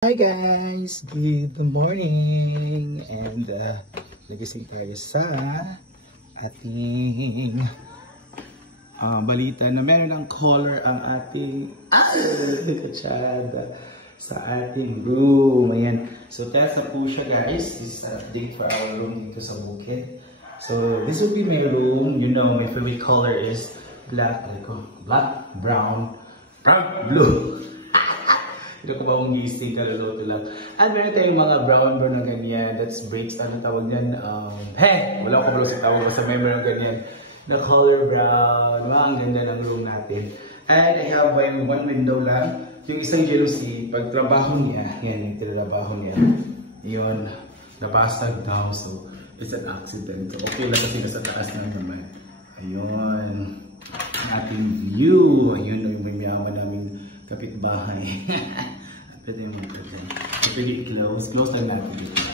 Hi guys! Good morning! And nagising tayo sa ating balita na meron ng color ang ating katsada sa ating room. Ayan. So test na po siya guys. This is an update for our room dito sa bukid. So this will be my room. You know, my favorite color is black, brown, blue. Ito ko ba akong gising, kaluluto lang. At meron tayong mga brown na ganyan. That's breaks, ano tawag yan? Wala ko bro sa tawag. Basta may meron ganyan. Na color brown. Ang ganda ng room natin. And I have one window lang. Yung isang jealousy, pag trabaho niya, yan yung trabaho niya. Yun, nabasag daw. So, it's an accident. So, okay lang kasi nasa taas na naman. Ayun. Ang ating view. Ayun, yung may mayaman namin kapitbahay. Pwede yung mga dyan. Pwede i-close. Close lang natin dito.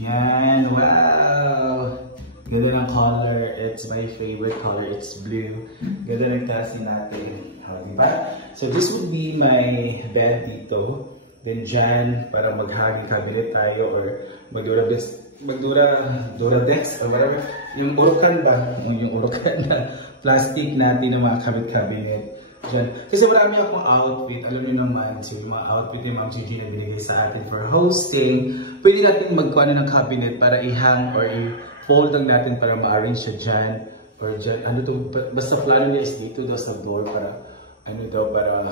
Yan. Wow! Ganda ng color. It's my favorite color. It's blue. Ganda ng klase natin. Diba? So this would be my bed dito. Then dyan, para mag-hanging cabinet tayo or mag-duradex or whatever. Yung urukan ba? Yung urukan na plastic natin ng mga cabinet. Diyan. Kasi marami akong outfit, alam niyo naman, so yung mga outfit ni Ma'am Gigi na binigay sa atin for hosting, pwede natin magkuha ng cabinet para i-hang or i-fold lang natin para ma-arrange siya dyan, or dyan, ano to, basta plano niya is dito daw sa door para, ano daw, para,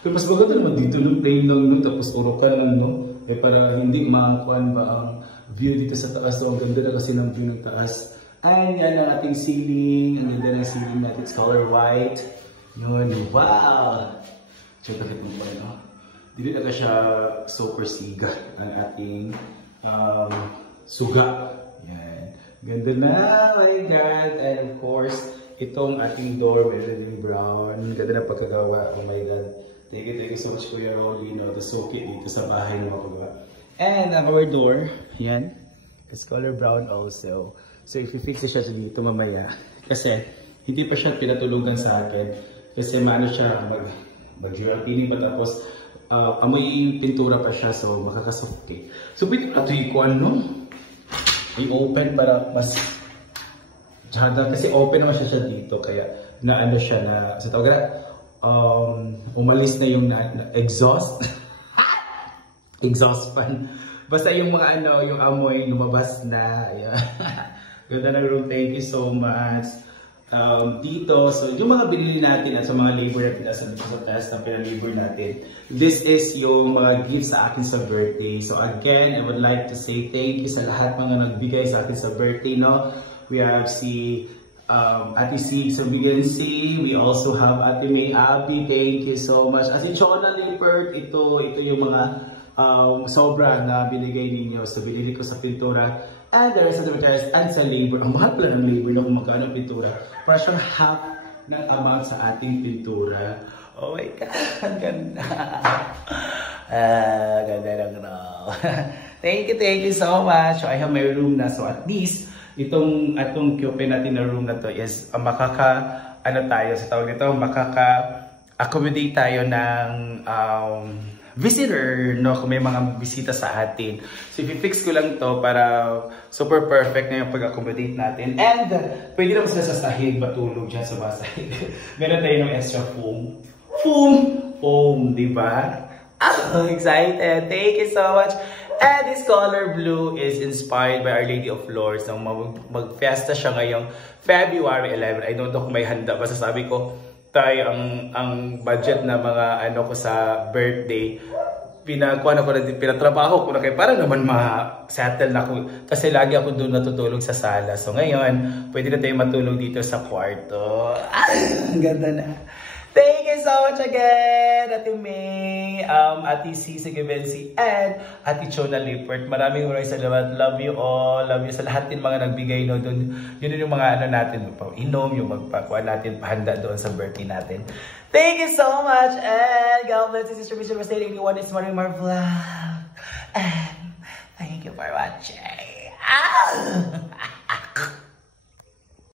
pero mas maganda naman dito, no, plain lang, no, tapos urukan lang, no, para hindi maangkuhan ba ang view dito sa taas, so ang ganda na kasi ng view ng taas. And yan ang ating ceiling, ang ganda ng ceiling natin, it's color white. Yun, wow! So, takit mo pa rin, no? Dili na siya super siga ang ating suga. Yan. Ganda na, my God! And of course, itong ating door, meron din brown. Ganda na pagkagawa, oh my God. Thank you so much, Kuya Rolly, no? The so cute dito sa bahay ng mga paggawa. And our door, yan. It's color brown also. So, if i-fix siya dito mamaya, kasi hindi pa siya pinatulungan sa akin. Kasi maano siya, mag-girapining pa tapos amoy pintura pa siya, so makakasuffocate. So pwede natin ikuan, no? I-open para mas jada, kasi open naman siya dito, kaya na ano siya na, sa tawag na, umalis na yung exhaust. Exhaust fan. Basta yung mga ano, yung amoy lumabas na. Yeah. Ganda ng room, thank you so much. Dito, so yung mga binili natin at sa mga labor na pinasa sa taas na pinalabor natin, this is yung mga gifts sa akin sa birthday. So again, I would like to say thank you sa lahat mga nagbigay sa akin sa birthday, no? We have si Ate Sig sa Bigensi, we also have Ate May Abby, thank you so much. As in Chona Lippert, ito yung mga sobra na binigay ninyo. So binili ko sa pintura. And there is other materials and sa labor. Ang mahal pala ng labor na kung magkano pintura. Para siyang half ng amount sa ating pintura. Oh my God, ang ganda. Ganda lang no. Thank you so much. So I have my room na. So at least, itong QP natin na room na to is makaka-accommodate tayo ng visitor, no, kung may mga bisita sa atin. So, i-fix ko lang to para super perfect na yung pag-accommodate natin. And, pwede naman sila sa sahig, matulog dyan sa basahig. Meron tayo ng extra foam. Foam, di ba? I'm excited. Thank you so much. And this color blue is inspired by Our Lady of Lourdes. Nang mag-fiesta siya ngayong February 11. I don't know kung may handa. Basta sabi ko, tayo ang budget na mga ano ko sa birthday, pinatrabaho ko na kayo para naman ma-settle na ako kasi lagi ako doon natutulog sa sala. So ngayon, pwede na tayo matulog dito sa kwarto. Ang ganda na. Thank you so much again, Ate May, Ate C sa Givenchy, and Ate Chona Lippert. Maraming salamat. Love you all. Love you sa lahat din mga nagbigay, no, doon. Yun yung mga ano natin, inom, yung magpakuha natin, pahanda doon sa birthday natin. Thank you so much, and God bless you, Sister Bishop for stating you one is Marie Marvlog. And thank you for watching.